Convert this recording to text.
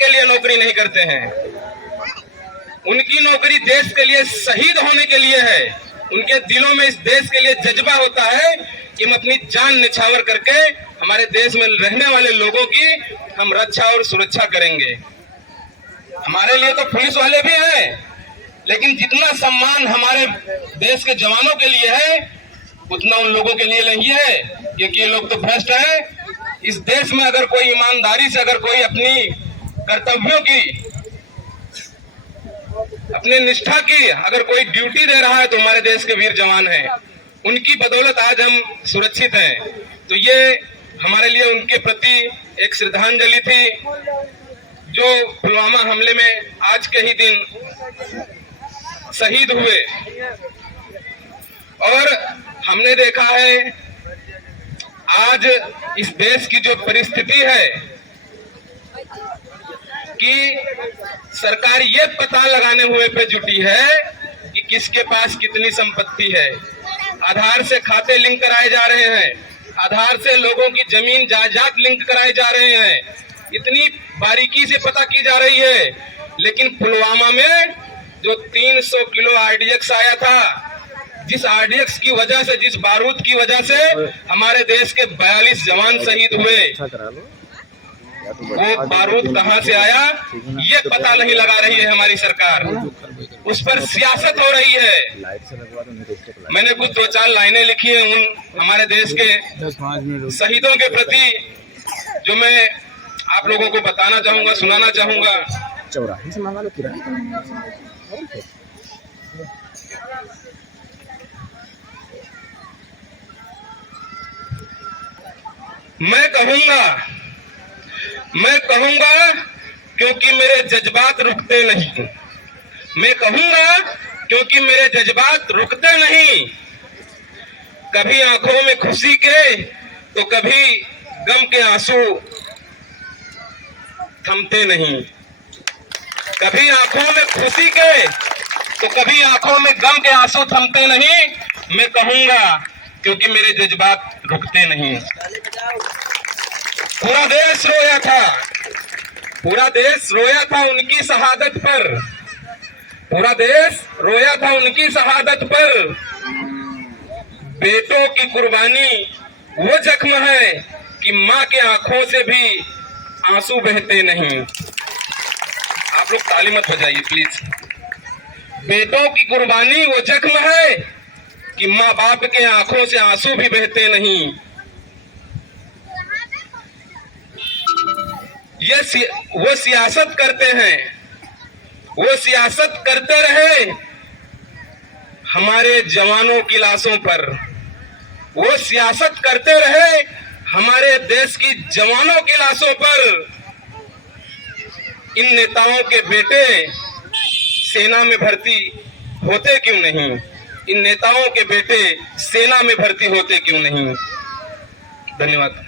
के लिए नौकरी नहीं करते हैं। उनकी नौकरी देश के लिए शहीद होने के लिए है। उनके दिलों में इस देश के लिए जज्बा होता है कि हम अपनी जान निछावर करके हमारे देश में रहने वाले लोगों की हम रक्षा और सुरक्षा करेंगे। हमारे लिए तो पुलिस वाले भी हैं, लेकिन जितना सम्मान हमारे देश के जवानों के लिए है उतना उन लोगों के लिए नहीं है, क्योंकि ये लोग तो भ्रष्ट हैं। इस देश में अगर कोई ईमानदारी से अगर कोई अपनी कर्तव्यों की, अपने निष्ठा की अगर कोई ड्यूटी दे रहा है तो हमारे देश के वीर जवान हैं। उनकी बदौलत आज हम सुरक्षित हैं। तो ये हमारे लिए उनके प्रति एक श्रद्धांजलि थी, जो पुलवामा हमले में आज के ही दिन शहीद हुए। और हमने देखा है आज इस देश की जो परिस्थिति है कि सरकार ये पता लगाने हुए पे जुटी है कि किसके पास कितनी संपत्ति है। आधार से खाते लिंक कराए जा रहे हैं, आधार से लोगों की जमीन जायदाद लिंक कराए जा रहे हैं, इतनी बारीकी से पता की जा रही है। लेकिन पुलवामा में जो 300 किलो आरडीएक्स आया था, जिस आरडीएक्स की वजह से, जिस बारूद की वजह से हमारे देश के 42 जवान शहीद हुए, वो बारूद कहां से आया ये पता नहीं लगा रही है हमारी सरकार। उस पर सियासत हो रही है। मैंने कुछ 2-4 लाइनें लिखी हैं उन हमारे देश के शहीदों के प्रति, जो मैं आप लोगों को बताना चाहूंगा, सुनाना चाहूंगा। चौराहे से मंगा लो किराया। मैं कहूंगा क्योंकि मेरे जज्बात रुकते नहीं। मैं कहूंगा क्योंकि मेरे जज्बात रुकते नहीं। कभी आंखों में खुशी के तो कभी गम के आंसू थमते नहीं। कभी आंखों में खुशी के तो कभी आंखों में गम के आंसू थमते नहीं। मैं कहूंगा क्योंकि मेरे जज्बात रुकते नहीं। पूरा देश रोया था, पूरा देश रोया था उनकी शहादत पर, पूरा देश रोया था उनकी शहादत पर। बेटों की कुर्बानी वो जख्म है कि मां के आंखों से भी आंसू बहते नहीं। आप लोग ताली मत बजाइए प्लीज। बेटों की कुर्बानी वो जख्म है कि माँ बाप के आंखों से आंसू भी बहते नहीं। वो सियासत करते हैं, वो सियासत करते रहे हमारे जवानों की लाशों पर, वो सियासत करते रहे हमारे देश की जवानों की लाशों पर। इन नेताओं के बेटे सेना में भर्ती होते क्यों नहीं? इन नेताओं के बेटे सेना में भर्ती होते क्यों नहीं? धन्यवाद।